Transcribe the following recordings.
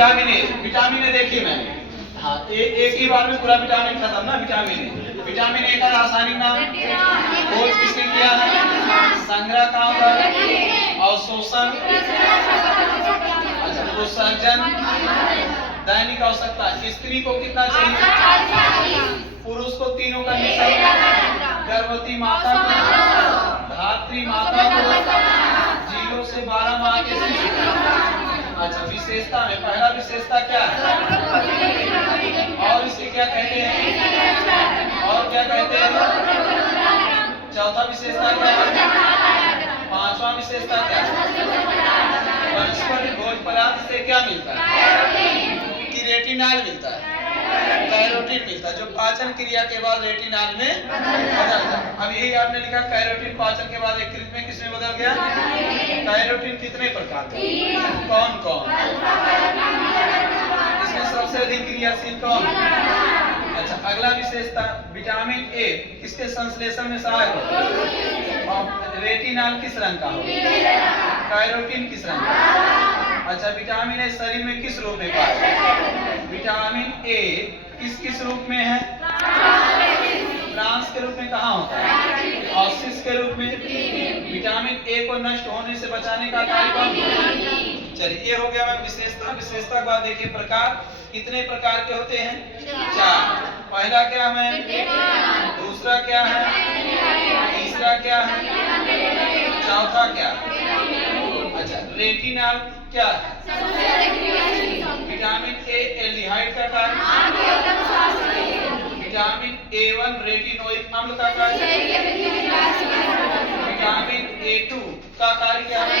Vitamin A देखिए मैंने, हाँ एक ही बार में पूरा विटामिन खत्म ना। विटामिन ए का रासायनिक नाम खोज किसने किया है? संग्रह कहाँ पर? अवशोषण, अच्छा उत्सर्जन, दैनिक आवश्यकता। स्त्री को कितना चाहिए? पुरुष को तीनों कंडीशन, गर्भवती माता को, धात्री माता को, 0 से 12 माह के शिशु। अच्छा विशेषता में पहला विशेषता क्या है? और इसे क्या कहते हैं? और क्या कहते हैं? चौथा विशेषता क्या है? पांचवा विशेषता क्या है? वनस्पति भोज पदार्थ से क्या मिलता है? रेटिनॉल मिलता है, कैरोटीन मिलता है, जो पाचन क्रिया के बाद रेटिनॉल में बदल जाता है। अब यही आपने लिखा कैरोटीन पाचन के बाद यकृत में किसमें बदल गया? कैरोटीन कितने प्रकार का? कौन कौन? इसमें सबसे अधिक क्रियाशील कौन? अच्छा अगला विशेषता विटामिन ए किसके संश्लेषण में सहायक होता है? और रेटिनॉल किस रंग का होगा? कैरोटीन किस रंग का? अच्छा विटामिन ए शरीर में किस रूप में पाया जाता है? विटामिन ए किस किस रूप में है? फ्रांस के रूप में कहाँ होता है? ऑक्सिस के रूप में। विटामिन ए को नष्ट होने से बचाने का कार्य कौन? चलिए ये हो गया मैम विशेषता के बाद देखिए प्रकार कितने प्रकार के होते हैं? 4। पहला क्या है? दूसरा क्या है? तीसरा क्या है? चौथा क्या? अच्छा रेटिनॉल क्या है? विटामिन ए एल्डिहाइड का कार्य। विटामिन A1 रेटिनोइक अम्ल का कार्य। विटामिन A2 का कार्य क्या है?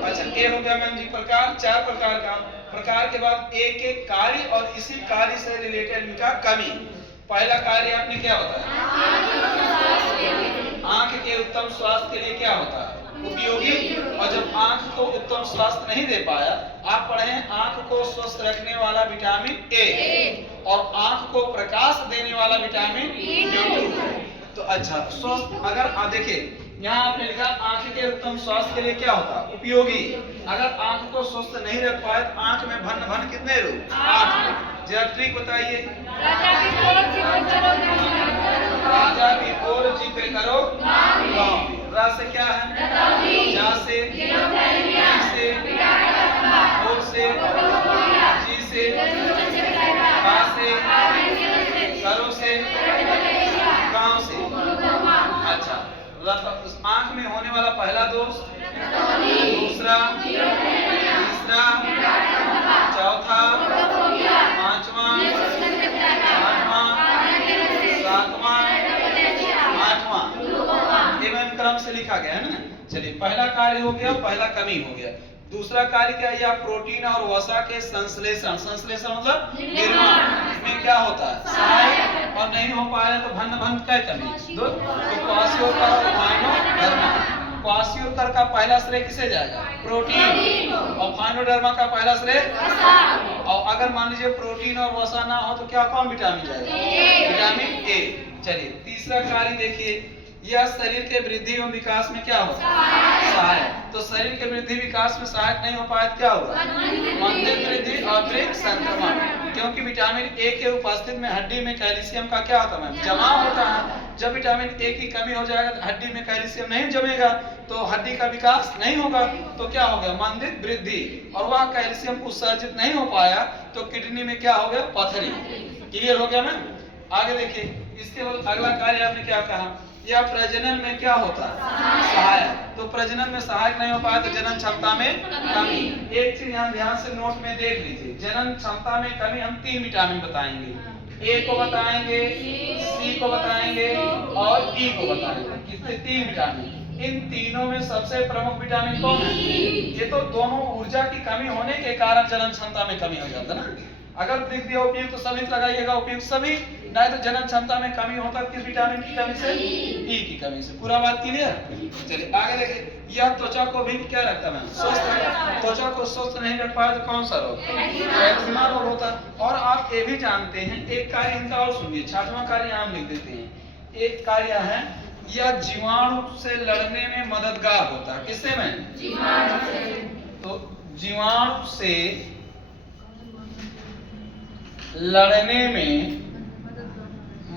अच्छा ये हो गया मैम जी प्रकार, 4 प्रकार का। प्रकार के बाद एक एक कार्य और इसी कार्य से रिलेटेड इनका कमी। पहला कार्य आपने क्या बताया? आंख के उत्तम स्वास्थ्य के लिए क्या होता है? उपयोगी। और जब आंख को उत्तम स्वास्थ्य नहीं दे पाया, आप पढ़े आंख को स्वस्थ रखने वाला विटामिन ए और आंख को प्रकाश देने वाला विटामिन B2। तो अच्छा स्वस्थ अगर देखिए यहाँ आपने लिखा आंख के उत्तम स्वास्थ्य के लिए क्या होता है? उपयोगी। अगर आंख को स्वस्थ नहीं रख पाए तो आंख में भन भन कितने रोग? 8। जरा ट्रिक बताइए। राजा की ओर जिक्र करो रा से क्या है? जा से, से, ओ से, जी से, का से, करो से, गांव से। अच्छा आंख में होने वाला पहला दोष, दूसरा, तीसरा, चौथा, पांचवा, छठवां, सातवां, आठवां। एवं क्रम से लिखा गया है ना। चलिए पहला कार्य हो गया, पहला कमी हो गया। दूसरा कार्य क्या है? प्रोटीन और वसा के संश्लेषण। संश्लेषण मतलब निर्माण। इसमें क्या होता है? सहायक। और नहीं हो पाया तो भन भन क्या कमी? तो क्वासियोकर और फाइनोडर्मा। क्वासियोकर का पहला श्रेय किसे जाएगा? प्रोटीन। और फाइनोडर्मा का पहला श्रेय और अगर मान लीजिए प्रोटीन और वसा ना हो तो क्या कौन विटामिन जाएगा? Vitamin A. चलिए तीसरा कार्य देखिए, यह शरीर के वृद्धि एवं विकास में क्या होगा? सहायक। तो शरीर के वृद्धि विकास में सहायक नहीं हो पाए क्या होगा? मंदिर वृद्धि और संक्रमण। क्योंकि विटामिन ए के उपस्थिति में हड्डी में कैल्शियम का क्या होता है? जमाव होता है। जब विटामिन ए की कमी हो जाएगा तो हड्डी में कैल्शियम नहीं जमेगा तो हड्डी का विकास नहीं होगा। तो क्या हो गया? मंदिर वृद्धि। और वह कैल्शियम उत्सर्जित नहीं हो पाया तो किडनी में क्या हो गया? पथरी। क्लियर हो गया मैम? आगे देखिए इसके बाद अगला कार्य आपने क्या कहा? यह प्रजनन में क्या होता है? सहायक। तो प्रजनन में सहायक नहीं हो पाया तो जनन क्षमता में कमी। एक चीज यहाँ ध्यान से नोट में देख लीजिए, जनन क्षमता में कमी हम 3 विटामिन बताएंगे। ए को बताएंगे, सी को बताएंगे और ई को बताएंगे। कितने? 3 विटामिन। इन तीनों में सबसे प्रमुख विटामिन कौन है? ये तो दोनों ऊर्जा की कमी होने के कारण जनन क्षमता में कमी हो जाता है ना। अगर लिख दिया उपयुक्त तो सभी लगाइएगा उपयुक्त सभी, नहीं तो जनन क्षमता में कमी होता किस विटामिन की कमी से? ई की कमी से। पूरा बात क्लियर? चलिए आगे देखिए, यह त्वचा को भी क्या रखता है? स्वस्थ। त्वचा को स्वस्थ नहीं रख पाए तो कौन सा रोग? एक्जिमा रोग होता। और आप ये भी जानते हैं एक कार्य इनका और सुनिए, 6वां कार्य यहाँ लिख देते हैं। एक कार्य है यह जीवाणु से लड़ने में मददगार होता है। किससे में? जीवाणु से। तो जीवाणु से लड़ने में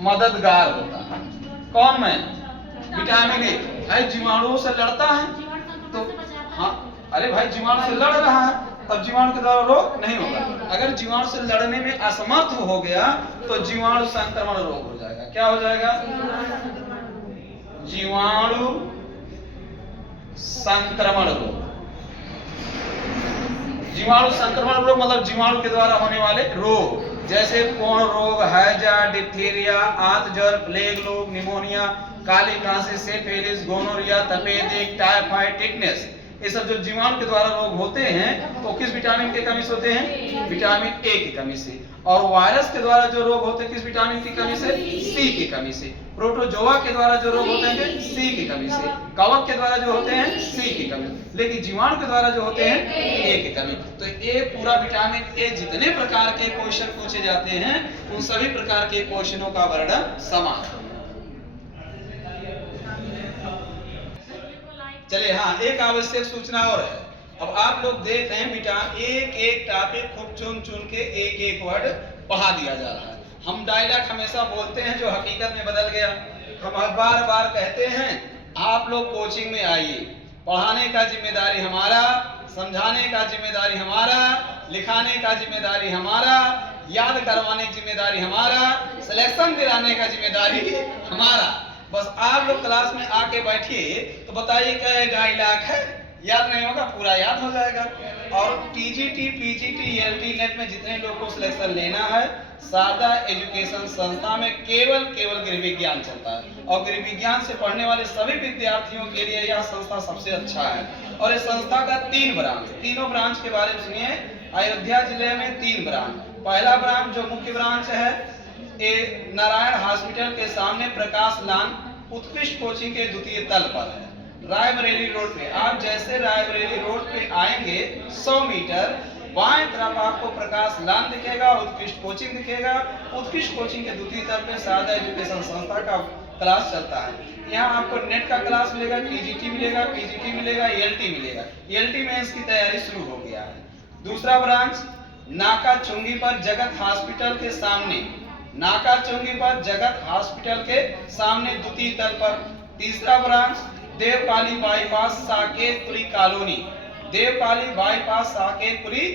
मददगार होता है। कौन में? Vitamin A. भाई जीवाणुओं से लड़ता है तो हाँ, अरे भाई जीवाणु से लड़ रहा है तब जीवाणु के द्वारा रोग नहीं होगा। अगर जीवाणु से लड़ने में असमर्थ हो गया तो जीवाणु संक्रमण रोग हो जाएगा। क्या हो जाएगा? जीवाणु संक्रमण रोग। जीवाणु संक्रमण रोग मतलब जीवाणु के द्वारा होने वाले रोग, जैसे कोढ़ रोग, हैजा, डिप्थीरिया, आंतजर, प्लेग रोग, निमोनिया, काली खांसी, सिफिलिस, गोनोरिया, तपेदिक, टाइफाइड, टिटनेस। ये सब जो जीवाणु के द्वारा रोग होते हैं तो किस विटामिन की कमी से होते हैं? विटामिन ए की कमी से। और वायरस के द्वारा जो रोग होते हैं किस विटामिन की कमी से? सी की कमी से। प्रोटोजोआ के द्वारा जो रोग होते हैं सी की कमी से। कवक के द्वारा जो होते हैं सी की कमी, लेकिन जीवाणु के द्वारा जो होते हैं ए की कमी। तो ये पूरा विटामिन ए जितने प्रकार के क्वेश्चन पूछे जाते हैं उन सभी प्रकार के क्वेश्चनों का वर्णन समान। चलिए हाँ, एक आवश्यक सूचना और है। अब आप लोग देख रहे हैं एक एक टॉपिक खूब चुन चुन के एक एक वर्ड पढ़ा दिया जा रहा है। हम डायलॉग हमेशा बोलते हैं जो हकीकत में बदल गया। हम बार बार कहते हैं आप लोग कोचिंग में आइए, पढ़ाने का जिम्मेदारी हमारा, समझाने का जिम्मेदारी हमारा, लिखाने का जिम्मेदारी हमारा, याद करवाने की जिम्मेदारी हमारा, सिलेक्शन दिलाने का जिम्मेदारी हमारा। बस आप लोग क्लास में आके बैठिए तो बताइए क्या डायलॉग है, याद नहीं होगा, पूरा याद हो जाएगा। और टीजीटी, पीजीटी, एलटी, नेट में जितने लोग को सिलेक्शन लेना है, शारदा एजुकेशन संस्था में केवल गृह विज्ञान चलता है और गृह विज्ञान से पढ़ने वाले सभी विद्यार्थियों के लिए यह संस्था सबसे अच्छा है। और इस संस्था का 3 ब्रांच, तीनों ब्रांच के बारे में सुनिए। अयोध्या जिले में 3 ब्रांच। पहला ब्रांच जो मुख्य ब्रांच है ये नारायण हॉस्पिटल के सामने प्रकाश लान उत्कृष्ट कोचिंग के द्वितीय तल पर है, रायबरेली रोड पे। आप जैसे रायबरेली रोड पे आएंगे 100 मीटर बाएं तरफ आपको प्रकाश लान दिखेगा, उत्कृष्ट कोचिंग दिखेगा। उत्कृष्ट कोचिंग के द्वितीय तल पे शारदा एजुकेशन संस्था का क्लास चलता है। यहाँ आपको नेट का क्लास मिलेगा, टीजीटी मिलेगा, पीजीटी मिलेगा, एलटी मिलेगा। एलटी में इसकी तैयारी शुरू हो गया है। दूसरा ब्रांच नाका चुंगी पर जगत हॉस्पिटल के सामने, नाका चुंगी पर जगत हॉस्पिटल के सामने द्वितीय तल पर। तीसरा branch Devkali bypass Saketpuri colony, Devkali bypass Saketpuri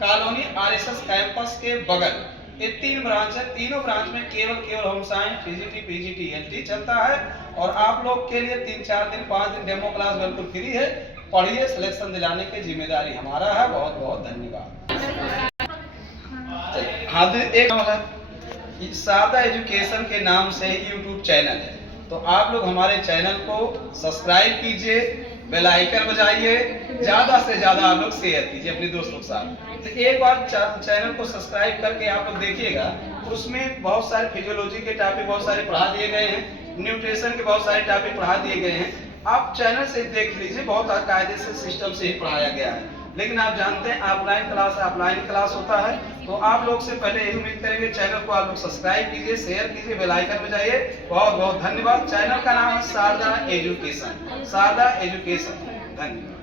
colony RSS campus के बगल। ये 3 ब्रांच है। तीनों ब्रांच में केवल home science, TGT, PGT, LT चलता है। और आप लोग के लिए 3-4 दिन 5 दिन डेमो क्लास बिल्कुल फ्री है। पढ़िए, सिलेक्शन दिलाने की जिम्मेदारी हमारा है। बहुत बहुत धन्यवाद। हाँ, एक है शारदा एजुकेशन के नाम से यूट्यूब चैनल है, तो आप लोग हमारे चैनल को सब्सक्राइब कीजिए, बेल आइकन बजाइए, ज्यादा से ज्यादा आप लोग शेयर कीजिए अपने दोस्तों के साथ। तो एक बार चैनल को सब्सक्राइब करके आप लोग देखिएगा, उसमें बहुत सारे फिजियोलॉजी के टॉपिक बहुत सारे पढ़ा दिए गए हैं, न्यूट्रिशन के बहुत सारे टॉपिक पढ़ा दिए गए हैं। आप चैनल से देख लीजिए, बहुत कायदे से सिस्टम से ही पढ़ाया गया है। लेकिन आप जानते हैं ऑफलाइन क्लास होता है, तो आप लोग से पहले यही उम्मीद करेंगे चैनल को आप लोग सब्सक्राइब कीजिए, शेयर कीजिए, बेल आइकन बजाइए। बहुत बहुत धन्यवाद। चैनल का नाम है शारदा एजुकेशन, शारदा एजुकेशन। धन्यवाद।